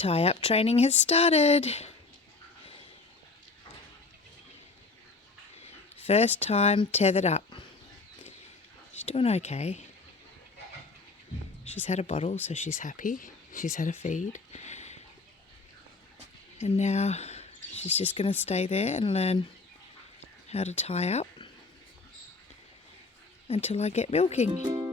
Tie-up training has started. First time tethered up. She's doing okay. She's had a bottle, so she's happy. She's had a feed. And now she's just going to stay there and learn how to tie up until I get milking.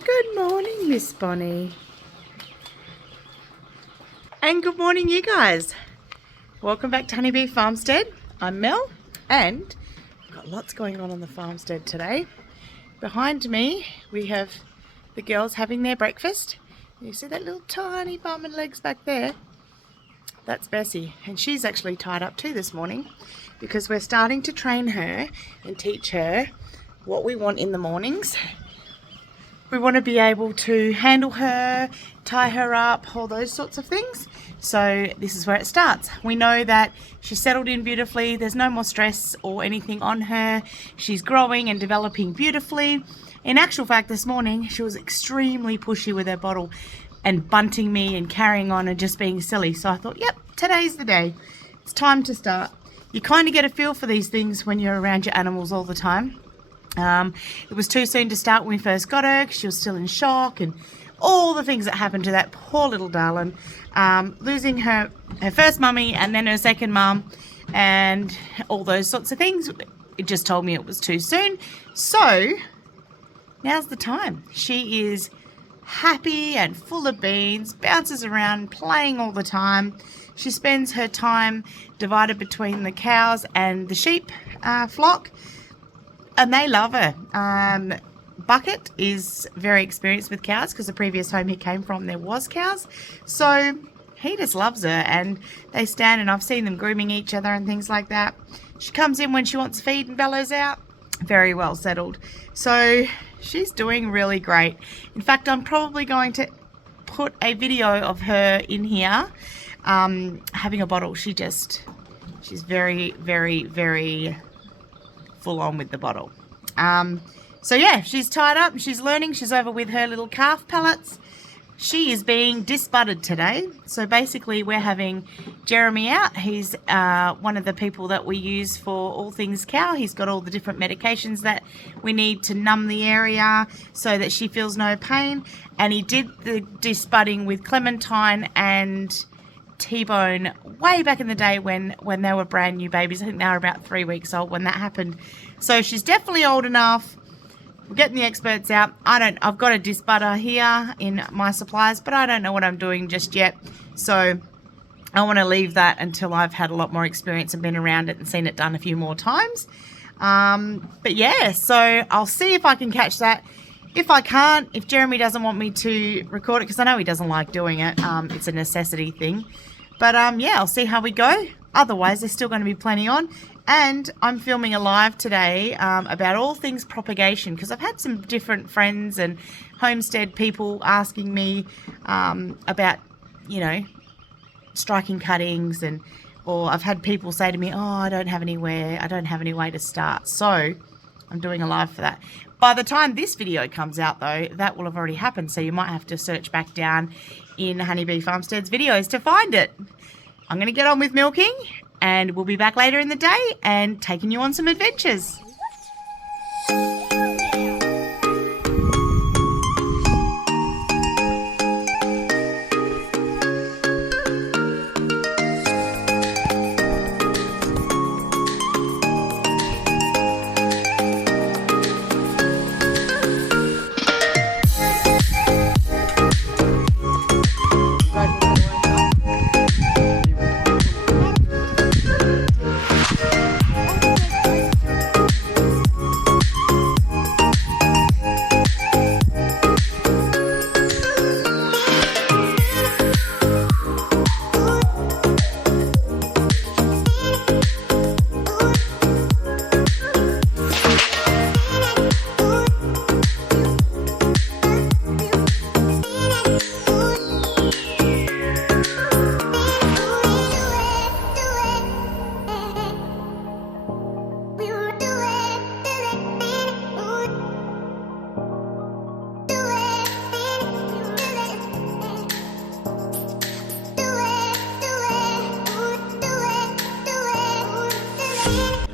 Good morning, Miss Bonnie. And good morning, you guys. Welcome back to Honeybee Farmstead. I'm Mel, and I've got lots going on the farmstead today. Behind me, we have the girls having their breakfast. You see that little tiny bum and legs back there? That's Bessie, and she's actually tied up too this morning because we're starting to train her and teach her what we want in the mornings. We want to be able to handle her, tie her up, all those sorts of things. So this is where it starts. We know that she's settled in beautifully. There's no more stress or anything on her. She's growing and developing beautifully. In actual fact, this morning, she was extremely pushy with her bottle and bunting me and carrying on and just being silly. So I thought, yep, today's the day. It's time to start. You kind of get a feel for these things when you're around your animals all the time. It was too soon to start when we first got her. She was still in shock and all the things that happened to that poor little darling. Losing her first mummy and then her second mum and all those sorts of things. It just told me it was too soon. So now's the time. She is happy and full of beans, bounces around, playing all the time. She spends her time divided between the cows and the sheep flock. And they love her. Bucket is very experienced with cows because the previous home he came from, there was cows. So he just loves her, and they stand, and I've seen them grooming each other and things like that. She comes in when she wants feed and bellows out. Very well settled. So she's doing really great. In fact, I'm probably going to put a video of her in here having a bottle. She's very, very, very full on with the bottle. So yeah, she's tied up, she's learning, she's over with her little calf pellets. She is being disbudded today. So basically we're having Jeremy out. He's one of the people that we use for all things cow. He's got all the different medications that we need to numb the area so that she feels no pain. And he did the disbudding with Clementine and T-Bone way back in the day when they were brand new babies. I think they were about 3 weeks old when that happened. So she's definitely old enough. We're getting the experts out. I've got a disbudder here in my supplies, but I don't know what I'm doing just yet. So I want to leave that until I've had a lot more experience and been around it and seen it done a few more times. But yeah, so I'll see if I can catch that. If I can't, if Jeremy doesn't want me to record it, because I know he doesn't like doing it, it's a necessity thing. But yeah, I'll see how we go. Otherwise, there's still going to be plenty on. And I'm filming a live today about all things propagation, because I've had some different friends and homestead people asking me about, you know, striking cuttings, or I've had people say to me, oh, I don't have any way to start. So I'm doing a live for that. By the time this video comes out, though, that will have already happened, so you might have to search back down in Honeybee Farmstead's videos to find it. I'm going to get on with milking, and we'll be back later in the day and taking you on some adventures.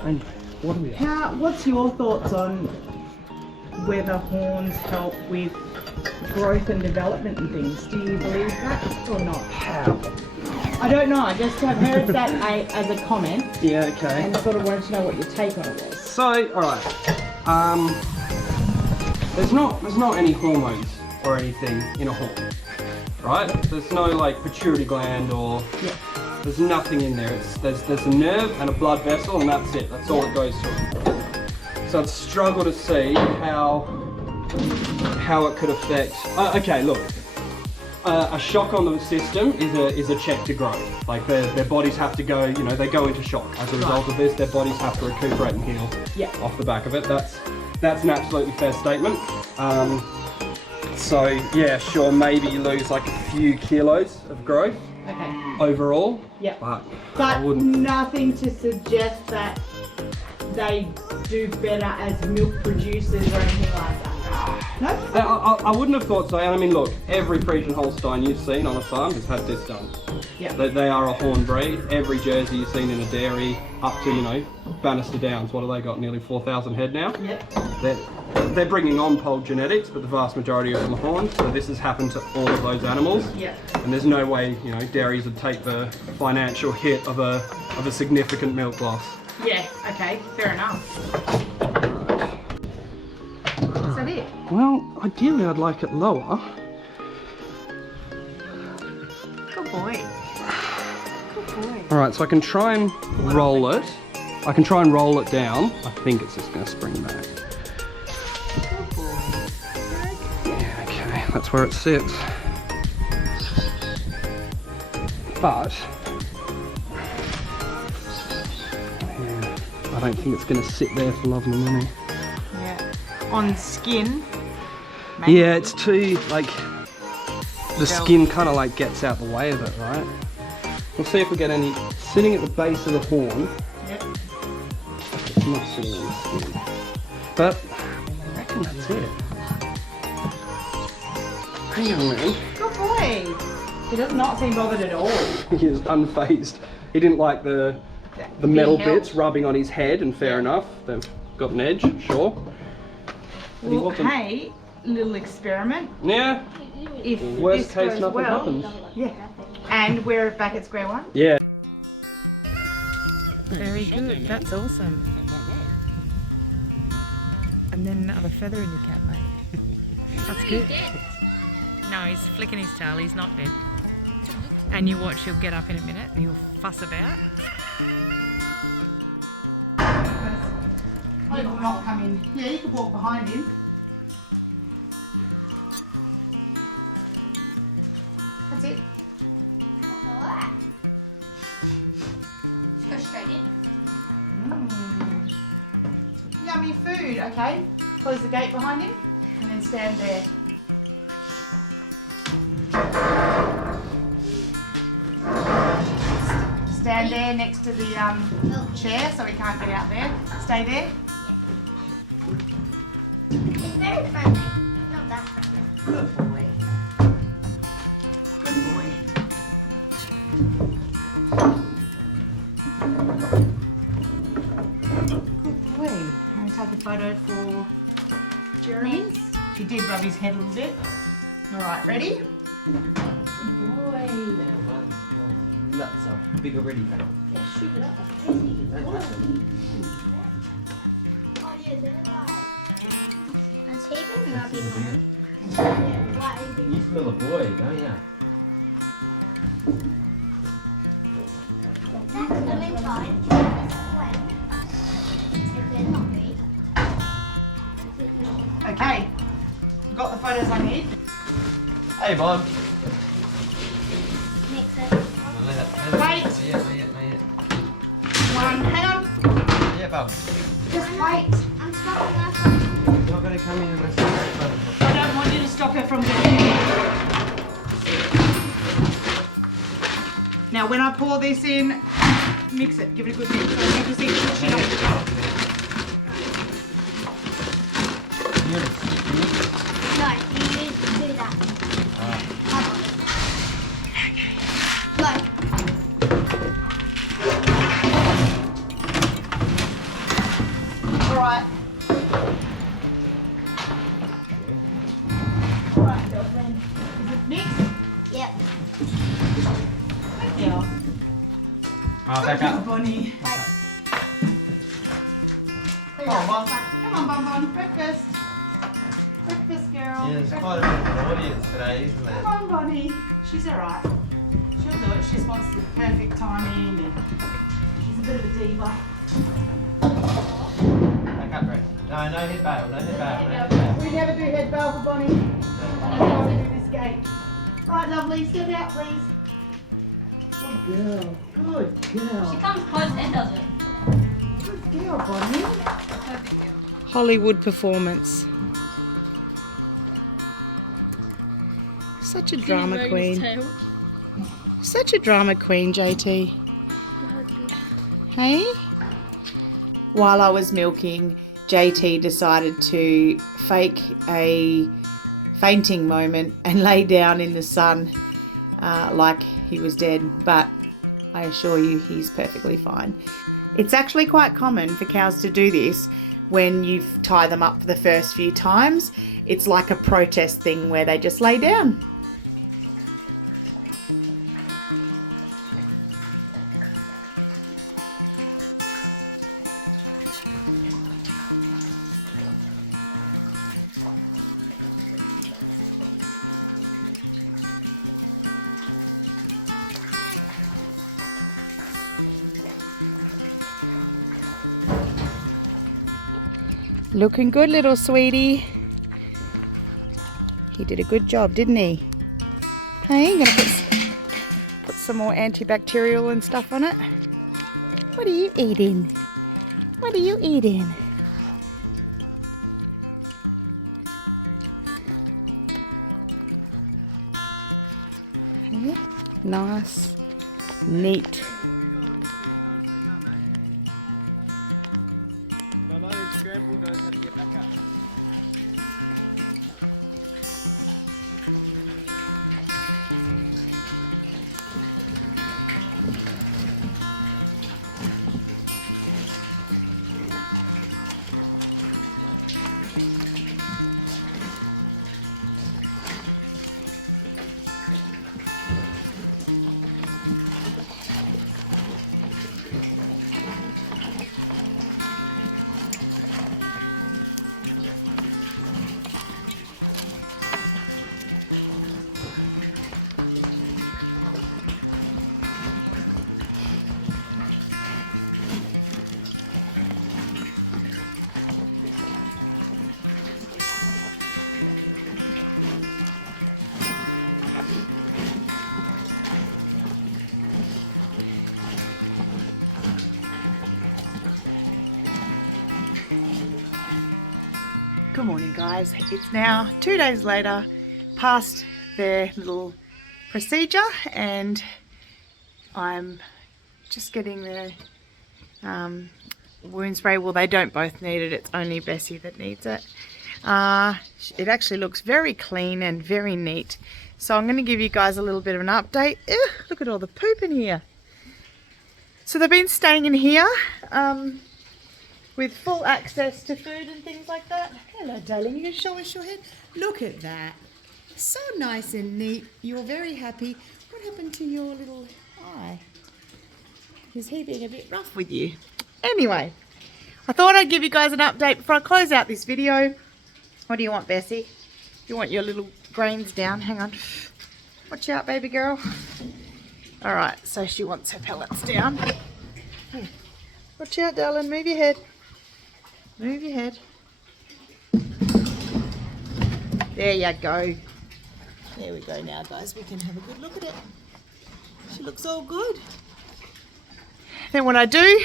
And what are we at? What's your thoughts on whether horns help with growth and development and things? Do you believe that or not? How? I don't know. I just have heard that as a comment. Yeah, okay. And sort of wanted to know what your take on it was. So, alright. There's not any hormones or anything in a horn, right? There's no like pituitary gland or there's nothing in there. There's a nerve and a blood vessel, and that's it. That's all it goes through. So I'd struggle to see how it could affect. Okay, look. A shock on the system is a check to growth. Like their bodies have to go, you know, they go into shock. As a result of this, their bodies have to recuperate and heal off the back of it. That's an absolutely fair statement. So yeah, sure, maybe you lose like a few kilos of growth overall. Yeah. But nothing to suggest that they do better as milk producers or anything like that. No? I wouldn't have thought so. And I mean, look, every Friesian Holstein you've seen on a farm has had this done. Yeah. They are a horn breed. Every Jersey you've seen in a dairy, up to, you know, Bannister Downs. What have they got? Nearly 4,000 head now. Yep. They're bringing on polled genetics, but the vast majority of them are horns. So this has happened to all of those animals. Yeah. And there's no way, you know, dairies would take the financial hit of a significant milk loss. Yeah. Okay. Fair enough. Is that it? Well, ideally I'd like it lower. Good boy. Good boy. Alright, so I can try and roll it. I can try and roll it down. I think it's just going to spring back. Good boy. Yeah, okay, that's where it sits. But yeah, I don't think it's going to sit there for love and money. On skin. Maybe. Yeah, it's too, like, the skin kind of like gets out the way of it, right? We'll see if we get any sitting at the base of the horn. Yep. It's not sitting on the skin. But I reckon that's it. Hang on, man. Good boy. He does not seem bothered at all. He is unfazed. He didn't like the metal bits rubbing on his head, and fair enough. They've got an edge, sure. Well, hey, little experiment. Yeah. If worst this case, goes nothing well, happens. Yeah. And we're back at square one. Yeah. Very good. That's awesome. And then another feather in your cap, mate. That's good. No, he's flicking his tail. He's not dead. And you watch, he'll get up in a minute and he'll fuss about. He will not come in. Yeah, you can walk behind him. That's it. Just go straight in. Yummy food, okay. Close the gate behind him and then stand there. Stand there next to the chair so he can't get out there. Stay there. It's very friendly. Not that friendly. Good boy. Good boy. Good boy. I'm going to take a photo for Jeremy. Thanks. He did rub his head a little bit. Alright, ready? Good boy. Nuts are big already, man. Yeah, shoot it up. That's crazy. Oh yeah, they're like... Has he been rubbing on? Yeah, what is it? You smell a boy, don't you? That's the inside. If they're not big. Okay. Got the photos I need. Hey, Bob. Mix it. Wait. Not yet. One. Hang on. Yeah, Bob. Just wait. I'm stopping that one. You're not going to come in unless you wait, I don't want you to stop her from getting in. Now when I pour this in, mix it. Give it a good mix. So you can see it's pushing up the top. You're going to stick in it. No, you need to do that. Come on. Go. Back up. Bonnie. Put it Come on, up. Mum. Come on, Bon Bon. Breakfast. Breakfast, girl. Yeah, there's quite a bit of an audience today, isn't there? Come on, Bonnie. She's alright. She'll do it. She just wants the perfect timing and she's a bit of a diva. Back up, Brett. No head bail, no head bail, no head bail. We never do head bail for Bonnie. That's why we do this gate. Right, lovely. Step out, please. Good girl. Good girl. She comes close and does it. Good girl, Bonnie. Hollywood performance. Such a drama queen. Such a drama queen, JT. Hey? While I was milking, JT decided to fake a fainting moment and lay down in the sun like he was dead, but I assure you he's perfectly fine. It's actually quite common for cows to do this when you tie them up for the first few times. It's like a protest thing where they just lay down. Looking good, little sweetie. He did a good job, didn't he? Hey, I'm gonna put some more antibacterial and stuff on it. What are you eating? What are you eating? Okay. Nice, neat. Scramble knows how to get back up. Good morning, guys. It's now 2 days later, past their little procedure, and I'm just getting the wound spray. Well, they don't both need it. It's only Bessie that needs it. It actually looks very clean and very neat. So I'm going to give you guys a little bit of an update. Ugh, look at all the poop in here. So they've been staying in here with full access to food and things like that. Hello, darling. You can show us your head. Look at that. So nice and neat. You're very happy. What happened to your little eye? Is he being a bit rough with you? Anyway, I thought I'd give you guys an update before I close out this video. What do you want, Bessie? You want your little grains down? Hang on. Watch out, baby girl. All right, so she wants her pellets down. Here. Watch out, darling. Move your head. Move your head. There you go. There we go now, guys. We can have a good look at it. She looks all good. Then what I do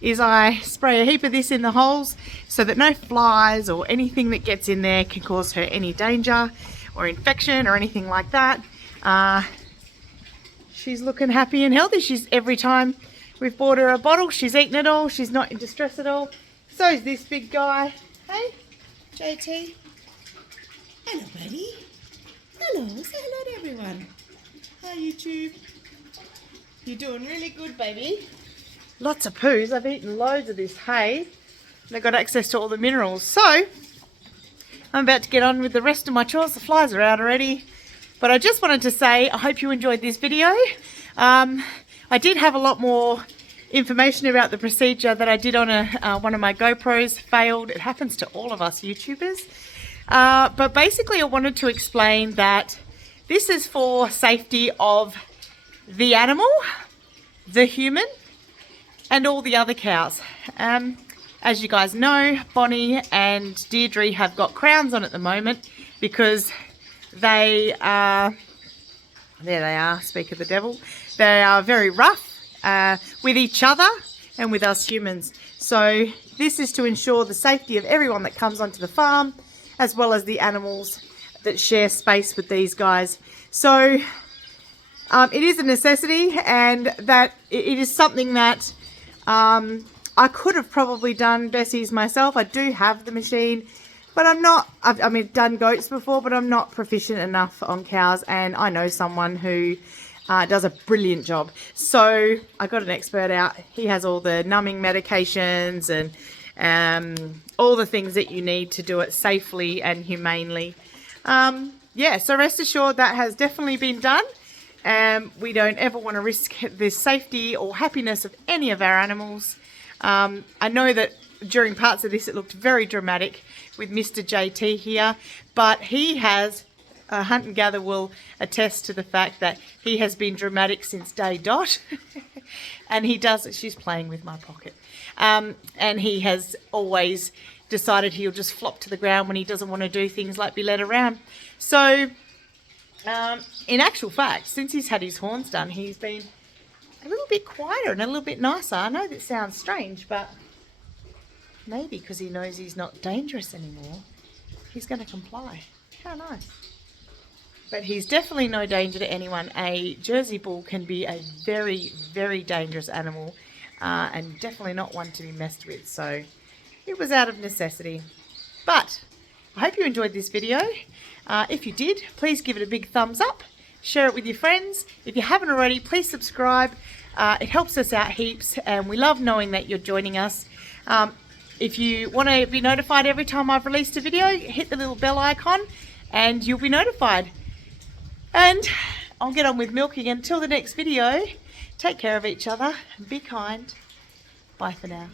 is I spray a heap of this in the holes so that no flies or anything that gets in there can cause her any danger or infection or anything like that. She's looking happy and healthy. She's every time we've bought her a bottle, she's eaten it all. She's not in distress at all. So's this big guy. Hey, JT. Hello, buddy. Hello. Say hello to everyone. Hi, YouTube. You're doing really good, baby. Lots of poos. I've eaten loads of this hay. They've got access to all the minerals. So, I'm about to get on with the rest of my chores. The flies are out already. But I just wanted to say, I hope you enjoyed this video. I I did have a lot more information about the procedure that I did on one of my GoPros. Failed. It happens to all of us YouTubers. But basically I wanted to explain that this is for safety of the animal, the human, and all the other cows. As you guys know, Bonnie and Deirdre have got crowns on at the moment because they are, there they are, speak of the devil, they are very rough with each other and with us humans. So this is to ensure the safety of everyone that comes onto the farm, as well as the animals that share space with these guys. So it is a necessity, and that it is something that I could have probably done Bessie's myself. I do have the machine, but I'm not, I mean, done goats before, but I'm not proficient enough on cows, and I know someone who does a brilliant job. So I got an expert out. He has all the numbing medications and all the things that you need to do it safely and humanely. Yeah, so rest assured that has definitely been done. We don't ever want to risk the safety or happiness of any of our animals. I know that during parts of this it looked very dramatic with Mr. JT here, but he has, Hunt and Gather will attest to the fact that he has been dramatic since day dot. And he does it. She's playing with my pocket. And he has always decided he'll just flop to the ground when he doesn't want to do things like be led around. So in actual fact, since he's had his horns done, he's been a little bit quieter and a little bit nicer. I know that sounds strange, but maybe because he knows he's not dangerous anymore, he's going to comply. How nice. But he's definitely no danger to anyone. A Jersey bull can be a very, very dangerous animal, and definitely not one to be messed with. So it was out of necessity. But I hope you enjoyed this video. If you did, please give it a big thumbs up. Share it with your friends. If you haven't already, please subscribe. It helps us out heaps, and we love knowing that you're joining us. If you want to be notified every time I've released a video, hit the little bell icon and you'll be notified. And I'll get on with milking. Until the next video, take care of each other and be kind. Bye for now.